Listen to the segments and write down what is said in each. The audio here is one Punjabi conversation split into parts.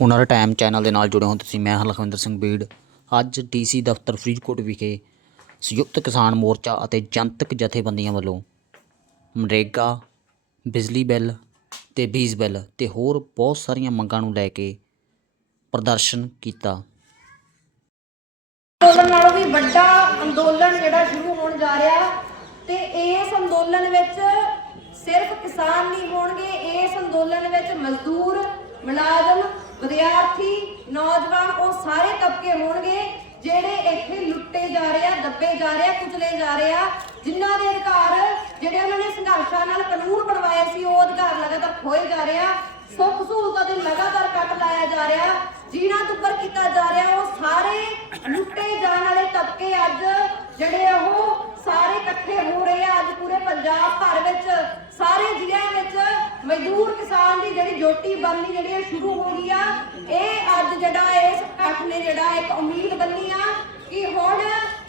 ਹੁਨਰ ਟਾਈਮ ਚੈਨਲ ਦੇ ਨਾਲ ਜੁੜੇ ਹੋ ਤੁਸੀਂ, ਮੈਂ ਹਾਂ ਲਖਵਿੰਦਰ ਸਿੰਘ ਬੀੜ। ਅੱਜ ਡੀਸੀ ਦਫ਼ਤਰ ਫਰੀਦਕੋਟ ਵਿਖੇ ਸੰਯੁਕਤ ਕਿਸਾਨ ਮੋਰਚਾ ਅਤੇ ਜਨਤਕ ਜਥੇਬੰਦੀਆਂ ਵੱਲੋਂ ਮਨਰੇਗਾ, ਬਿਜਲੀ ਬਿੱਲ ਤੇ ਬੀਜ ਬਿੱਲ ਤੇ ਹੋਰ ਬਹੁਤ ਸਾਰੀਆਂ ਮੰਗਾਂ ਨੂੰ ਲੈ ਕੇ ਪ੍ਰਦਰਸ਼ਨ ਕੀਤਾ। ਅੰਦੋਲਨ ਨਾਲੋਂ ਵੀ ਵੱਡਾ ਅੰਦੋਲਨ ਜਿਹੜਾ ਸ਼ੁਰੂ ਹੋਣ ਜਾ ਰਿਹਾ ਤੇ ਇਸ ਅੰਦੋਲਨ ਵਿੱਚ ਸਿਰਫ ਕਿਸਾਨ ਨਹੀਂ ਹੋਣਗੇ, ਇਸ ਅੰਦੋਲਨ ਵਿੱਚ ਮਜ਼ਦੂਰ, ਮੁਲਾਜ਼ਮ ਵਿਦਿਆਰਥੀ, ਨੌਜਵਾਨ, ਉਹ ਸਾਰੇ ਤਬਕੇ ਹੋਣਗੇ, ਜਿਹੜੇ ਇੱਥੇ ਲੁੱਟੇ ਜਾ ਰਹੇ ਆ, ਦੱਬੇ ਜਾ ਰਹੇ ਆ, ਕੁਚਲੇ ਜਾ ਰਹੇ ਆ, ਜਿਨ੍ਹਾਂ ਦੇ ਅਧਿਕਾਰ ਜਿਹੜੇ ਉਹਨਾਂ ਨੇ ਸੰਘਰਸ਼ਾਂ ਨਾਲ ਕਾਨੂੰਨ ਬਣਵਾਏ ਸੀ, ਉਹ ਅਧਿਕਾਰ ਲਗਾਤਾਰ ਖੋਏ ਜਾ ਰਹੇ ਆ, ਸੁੱਖ ਸਹੂਲਤਾਂ ਦੇ ਲਗਾਤਾਰ ਕੱਟ ਲਾਇਆ ਜਾ ਰਿਹਾ ਜੀਣਾ ਦੁੱਬਰ ਕੀਤਾ ਜਾ ਰਿਹਾ, ਉਹ ਸਾਰੇ ਲੁੱਟੇ ਜਾਣ ਵਾਲੇ ਤਬਕੇ ਅੱਜ ਜਿਹੜੇ ਉਹ ਸਾਰੇ ਇਕੱਠੇ ਹੋ ਰਹੇ ਆ ਅੱਜ ਪੂਰੇ ਪੰਜਾਬ ਭਰ ਵਿੱਚ ਸਾਰੇ ਜ਼ਿਲ੍ਹਿਆਂ ਵਿੱਚ ਮਜ਼ਦੂਰ ਜੋਤੀ ਦੀ ਜਿਹੜੀ ਜੋਟੀ ਸ਼ੁਰੂ ਹੋ ਗਈ ਆ। ਇਹ ਅੱਜ ਜਿਹੜਾ ਇਸ ਇਕੱਠ ਨੇ ਜਿਹੜਾ ਇੱਕ ਉਮੀਦ ਬੰਨੀ ਆ ਕਿ ਹੁਣ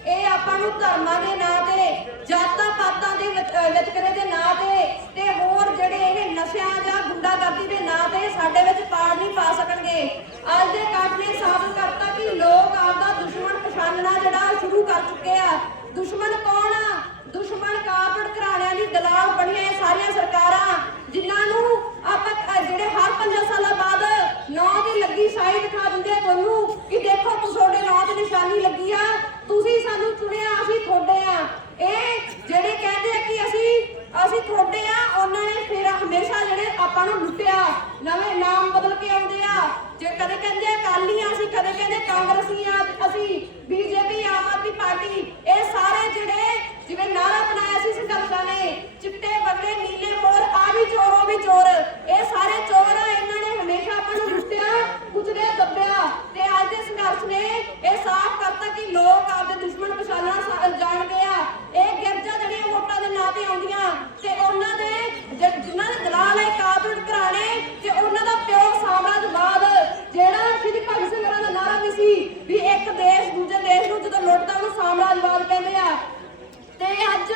ਇਹ ਆਪਾਂ ਨੂੰ ਧਰਮਾਂ ਦੇ ਨਾਂ ਤੇ, ਜਾਤਾਂ ਪਾਤਾਂ ਦੇ ਲਤਕਰੇ ਦੇ ਨਾਂ ਤੇ ਤੇ ਹੋਰ ਜਿਹੜੇ ਇਹ ਨਸ਼ਿਆਂ ਜਾਂ ਗੁੰਡਾਗਰਦੀ ਦੇ ਨਾਂ ਤੇ ਸਾਡੇ ਵਿੱਚ ਪਾੜ ਨਹੀਂ ਪਾ ਸਕਣਗੇ ਅੱਜ ਦੇ ਕੱਟ ਨੇ ਸਾਬਤ ਕਰਤਾ ਕਿ ਲੋਕ ਆਪਦਾ ਦੁਸ਼ਮਣ ਪਛਾਣਨਾ ਜਿਹੜਾ ਸ਼ੁਰੂ ਕਰ ਚੁੱਕੇ ਆ ਦੁਸ਼ਮਣ ਕੌਣ ਆ ਦੁਸ਼ਮਣ ਕਾਰਪੋਰੇਟ ਘਰਾਣਿਆਂ ਦੀ ਦਲਾਲ ਬਣੀਆਂ ਇਹ ਸਾਰੀਆਂ ਸਰਕਾਰਾਂ ਜਿਨ੍ਹਾਂ ਨੂੰ ਆਪਾਂ ਅਹ ਜਿਹੜੇ ਹਰ 5 ਸਾਲਾਂ ਬਾਅਦ ਨਾਂ ਦੀ ਲੱਗੀ ਸਾਈ ਦਿਖਾ ਦਿੰਦੇ ਆ ਤੁਹਾਨੂੰ ਕਿ ਦੇਖੋ ਤੁਹਾਡੇ ਨਾਂ ਤੇ ਨਿਸ਼ਾਨੀ ਲੱਗੀ ਆ ਤੁਸੀਂ ਸਾਨੂੰ ਚੁਣਿਆ ਅਸੀਂ ਤੁਹਾਡੇ ਆ ਇਹ ਜਿਹੜੇ ਕਹਿੰਦੇ ਆ ਕਿ ਅਸੀਂ ਅਸੀਂ ਤੁਹਾਡੇ ਆ ਉਹਨਾਂ ਨੇ ਫਿਰ ਹਮੇਸ਼ਾ ਜਿਹੜੇ ਆਪਾਂ ਨੂੰ ਲੁੱਟਿਆ, ਨਵੇਂ ਨਾਮ ਬਦਲ ਕੇ ਆਉਂਦੇ ਆ। ਜੇ ਕਦੇ ਕਹਿੰਦੇ ਅਕਾਲੀ ਆ ਅਸੀਂ ਕਦੇ ਕਹਿੰਦੇ ਕਾਂਗਰਸੀ ਆ ਅਸੀਂ ਬੀਜੇਪੀ, ਆਮ ਆਦਮੀ ਪਾਰਟੀ ਇਹ ਸਾਰੇ ਜਿਹੜੇ ਜਿਵੇਂ ਨਾਰਾ ਬਣਾਇਆ ਸੀ ਸੰਘਰਸ਼ਾਂ ਨੇ ਚਿੱਟੇ ਬੱਲੇ ਨੀਲੇ ਮੋਰ ਆ ਵੀ ਚੋਰ ਉਹ ਵੀ ਚੋਰ ਇਹ ਸਾਰੇ ਚੋਰ ਆ ਇਹਨਾਂ ਨੇ ਹਮੇਸ਼ਾ ਆਪਾਂ ਨੂੰ ਲੁੱਟਿਆ ਕੁਚਲੇ ਦੱਬਿਆ ਤੇ ਅੱਜ ਦੇ ਸੰਘਰਸ਼ ਨੇ ਇਹ ਸਾਫ਼ ਕਰਤਾ ਕਿ ਲੋਕ ਆਪਦੇ ਦੁਸ਼ਮਣ ਪਛਾਣਨਾ ਸਾ- ਜਾਣ ਗਏ ਆ ਇਹ ਗਿਰਜਾ ਜਿਹੜੀਆਂ ਵੋਟਾਂ ਦੇ ਨਾਂ ਤੇ ਆਉਂਦੀਆਂ ਤੇ ਉਹਨਾਂ ਦੇ ਜ- ਜਿਨ੍ਹਾਂ ਦੇ ਦਲਾਲ ਹੈ ਕਾਬਰਟ ਘਰਾਣੇ ਤੇ ਉਹਨਾਂ ਦਾ ਪਿਓ ਸਾਮਰਾਜਵਾਦ ਜਿਹੜਾ ਸ਼੍ਰੀ ਭਗਤ ਸਿੰਘ ਹੋਰਾਂ ਦਾ ਨਾਰਾ ਵੀ ਸੀ ਵੀ ਇੱਕ ਦੇਸ਼ ਦੂਜੇ ਦੇਸ਼ ਨੂੰ ਜਦੋਂ ਲੁੱਟਦਾ ਉਹਨੂੰ ਸਾਮਰਾਜਵਾਦ ਕਹਿੰਦੇ ਆ ਤੇ ਅੱਜ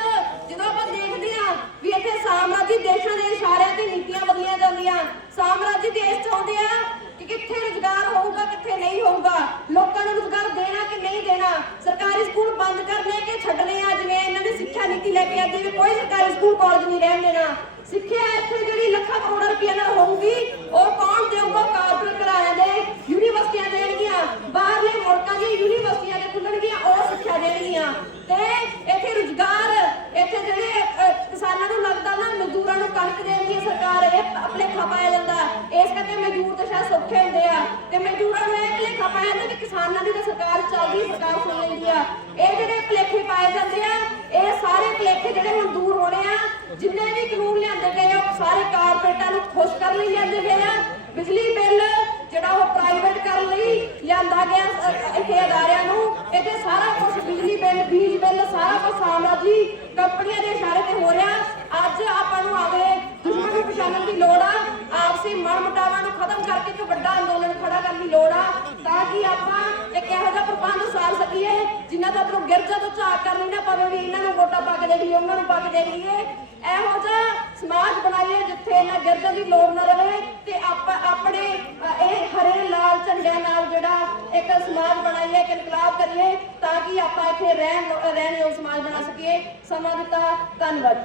ਜਦੋਂ ਆਪਾਂ ਦੇਖਦੇ ਆ ਵੀ ਇੱਥੇ ਸਾਮਰਾਜੀ ਦੇਸ਼ਾਂ ਦੇ ਇਸ਼ਾਰਿਆਂ ਤੇ ਨੀਤੀਆਂ ਬਦਲੀਆਂ ਜਾਂਦੀਆਂ ਸਾਮਰਾਜੀ ਦੇਸ਼ ਚਾਹੁੰਦੇ ਆ ਕਿ ਕਿੱਥੇ ਰੁਜ਼ਗਾਰ ਹੋਊਗਾ ਕਿੱਥੇ ਨਹੀਂ ਹੋਊਗਾ ਲੋਕਾਂ ਨੂੰ ਰੁਜ਼ਗਾਰ ਦੇਣਾ ਕਿ ਨਹੀਂ ਦੇਣਾ ਸਰਕਾਰੀ ਸਕੂਲ ਬੰਦ ਕਰਨੇ ਕਿ ਛੱਡਣੇ ਆ ਜਿਵੇਂ ਇਹਨਾਂ ਨੇ ਸਿੱਖਿਆ ਨੀਤੀ ਲੈ ਕੇ ਆਂਦੀ ਵੀ ਕੋਈ ਸਰਕਾਰੀ ਸਕੂਲ ਕਾਲਜ ਨਹੀਂ ਰਹਿਣ ਦੇਣਾ। ਸਿੱਖਿਆ ਇੱਥੇ ਜਿਹੜੀ ਲੱਖਾਂ ਕਰੋੜਾਂ ਰੁਪਏ ਨਾਲ ਹੋਊਗੀ, ਉਹ ਕੌਣ ਦੇਊਗਾ? ਕਾਰਪੋਰੇਟ ਘਰਾਣਿਆਂ ਦੇ, ਯੂਨੀਵਰਸਿਟੀਆਂ ਦੇਣਗੀਆਂ। ਬਾਹਰਲੇ ਮੁਲਕਾਂ ਦੀ ਯੂਨੀਵਰਸਿਟੀਆਂ ਦੇ ਖੁੱਲਣਗੀਆਂ, ਉਹ ਸਿੱਖਿਆ ਦੇਣਗੀਆਂ। ਤੇ ਇੱਥੇ ਰੁਜ਼ਗਾਰ, ਇੱਥੇ ਜਿਹੜੇ ਕਿਸਾਨਾਂ ਨੂੰ ਲੱਗਦਾ ਨਾ, ਮਜ਼ਦੂਰਾਂ ਨੂੰ ਕਣਕ ਦੇਣ ਦੀ ਸਰਕਾਰ ਇਹ ਭੁਲੇਖਾ ਪਾਇਆ ਜਾਂਦਾ। ਇਸ ਕਰਕੇ ਮਜ਼ਦੂਰ ਤਾਂ ਸ਼ਾਇਦ ਸੌਖੇ ਹੁੰਦੇ ਆ। ਤੇ ਮਜ਼ਦੂਰਾਂ ਨੂੰ ਇਹ ਭੁਲੇਖਾ ਪਾਇਆ ਜਾਂਦਾ ਕਿ ਕਿਸਾਨਾਂ ਦੀ ਤਾਂ ਸਰਕਾਰ ਚੱਲਦੀ, ਸਰਕਾਰ ਸੁਣ ਲੈਂਦੀ ਆ। ਇਹ ਜਿਹੜੇ ਭੁਲੇਖੇ ਪਾਏ ਜਾਂਦੇ ਆ ਇਹ ਸਾਰੇ ਜਿਹੜੇ ਹੁਣ ਹੋਣੇ ਆ, ਜਿੰਨੇ ਵੀ ਕਾਨੂੰਨ ਲਿਆਂਦੇ ਗਏ ਆ, ਉਹ ਸਾਰੇ ਕਾਰਪੋਰੇਟਾਂ ਨੂੰ ਖੁਸ਼ ਕਰਨ ਲਈ ਲਿਆਂਦੇ ਗਏ ਆ। ਬਿਜਲੀ ਬਿੱਲ ਜਿਹੜਾ ਉਹ ਪ੍ਰਾਈਵੇਟ ਕਰਨ ਲਈ ਲਿਆਂਦਾ ਗਿਆ ਇੱਥੇ ਅਦਾਰਿਆਂ ਨੂੰ। ਇੱਥੇ ਸਾਰਾ ਕੁਝ ਬਿਜਲੀ ਬਿੱਲ, ਬੀਜ ਬਿੱਲ, ਸਾਰਾ ਕੁਝ ਸਾਮਰਾਜੀ ਕੰਪਨੀਆਂ ਦੇ ਇਸ਼ਾਰੇ ਤੇ ਹੋ ਰਿਹਾ। ਅੱਜ ਆਪਾਂ ਨੂੰ ਆਵੇ ਦੁਸ਼ਮਣ ਨੂੰ ਪਛਾਣਨ ਦੀ ਲੋੜ ਆ। ਆਪਸੀ ਮਨਮੁਟਾਵਾਂ ਨੂੰ ਖਤਮ ਕਰਕੇ ਇੱਕ ਵੱਡਾ ਅੰਦੋਲਨ ਖੜਾ ਕਰਨ ਦੀ ਲੋੜ ਆ, ਤਾਂ ਕਿ ਆਪਾਂ ਇੱਕ ਇਹੋ ਜਿਹਾ ਪ੍ਰਬੰਧ ਸਾਰ ਸਕੀਏ ਜਿਨ੍ਹਾਂ ਦਾ ਆਪਣੋ ਗਿਰਜਾ ਤੋਂ ਝਾਕ ਕਰਨੀ ਨਾ ਪਵੇ ਵੀ ਇਹਨਾਂ ਨੂੰ ਵੋਟਾਂ ਪਾ ਕੇ ਦੇ ਉਹਨਾਂ ਨੂੰ ਪਾ ਕੇ ਦੇ ਦਈਏ ਇਹੋ ਜਿਹਾ ਸਮਾਜ ਬਣਾਈਏ ਜਿੱਥੇ ਇਹਨਾਂ ਗਿਰਜਾ ਦੀ ਲੋੜ ਨਾ ਰਹੇ ਤੇ ਆਪਾਂ ਆਪਣੇ ਇਹ ਹਰੇ ਲਾਲ ਝੰਡਿਆਂ ਨਾਲ ਜਿਹੜਾ ਇੱਕ ਸਮਾਜ ਬਣਾਈਏ, ਇੱਕ ਇਨਕਲਾਬ ਕਰੀਏ, ਤਾਂ ਕਿ ਆਪਾਂ ਇੱਥੇ ਰਹਿਣ ਰਹਿਣ ਯੋਗ ਸਮਾਜ ਬਣਾ ਸਕੀਏ। ਸਮਾਂ ਦਿੱਤਾ, ਧੰਨਵਾਦ।